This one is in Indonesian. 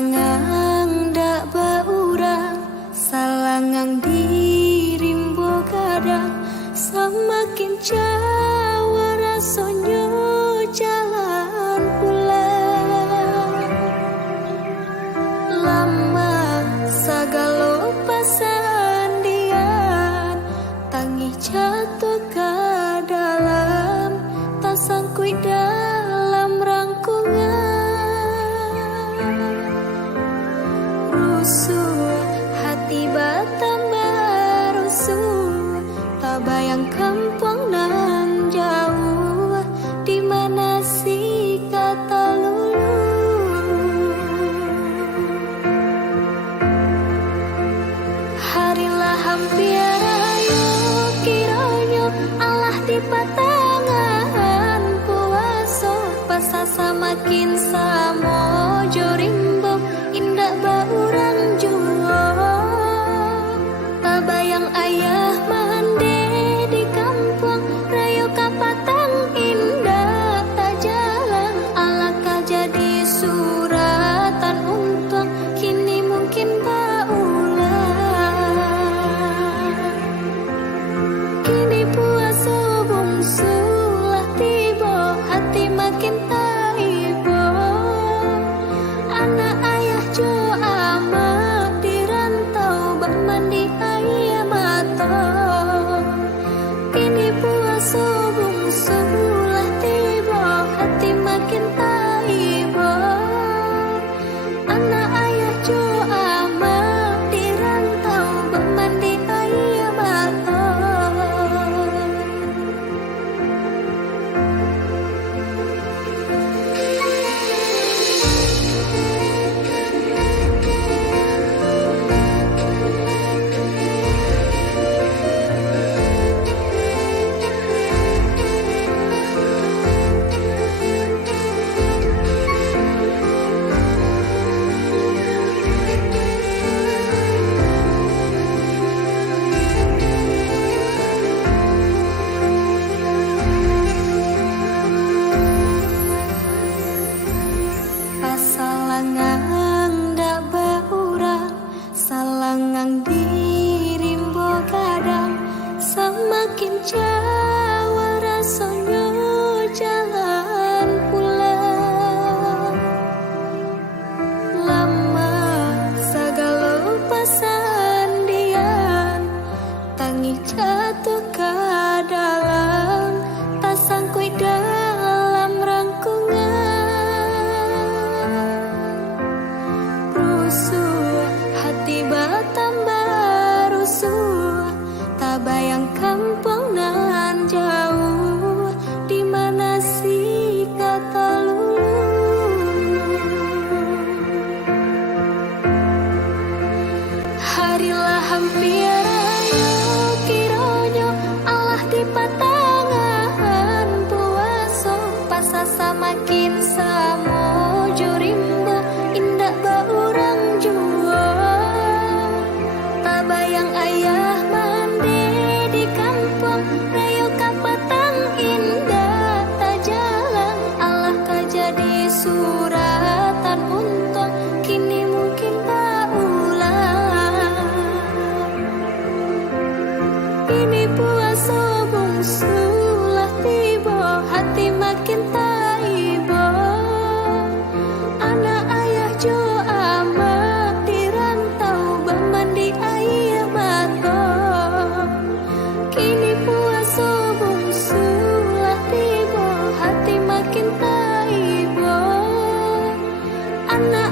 Pasangang dak baurang, salangang dirimbo kadang, semakin jawa rasonyo jalan pulang. Lama sagalo pasandian, tangi jatuh ke dalam, tak sangkui dalam rangkungan. Rusuh hati batambah rusuh, tak bayang kampung nan jauh, di mana si kata lulu. Harilah hampir ayo kiranya Allah di patangan puaso, pasasa makin samo jorimbo indah baurang juo. Tak bayang ayah mande di kampung rayo kapatang indah, tak jalan alaka jadi suratan untung, kini mungkin baulah. Kini puasa bungsu lah tiba, hati makin taibo. Anak ayah jo amat dirantau, bermandi ayah mata. Kini puasa bungsu lah tiba, hati makin taibo. Anak ayah jo amat dirantau, bermandi ayah mata. Pasalangang dak baurang, salangang dirimbo kadang, semakin jawa rasonyo jalan pulang. Lama sagalo pasandian, tangi jatuh ke dalam, tak sangkui dalam rangkungan. Rusuh hati batambah rusuh, tak bayang kampung nan jauh, di mana si kata lulu. Harilah hampir ayo kiranya Allah di patangan puaso, pasasa makin samo jorimbo indah baurang juo. Tak bayang ayah mande di kampung rayo kapatang indah, tak jalan Allah ka jadi suratan untung, kini mungkin baulah. Ini puasa bungsu lah tiba, hati makin taibo. Anak ayah jo amat dirantau, bermandi ayah mata. Kini puasa bungsu lah tiba, hati makin taibo. Anak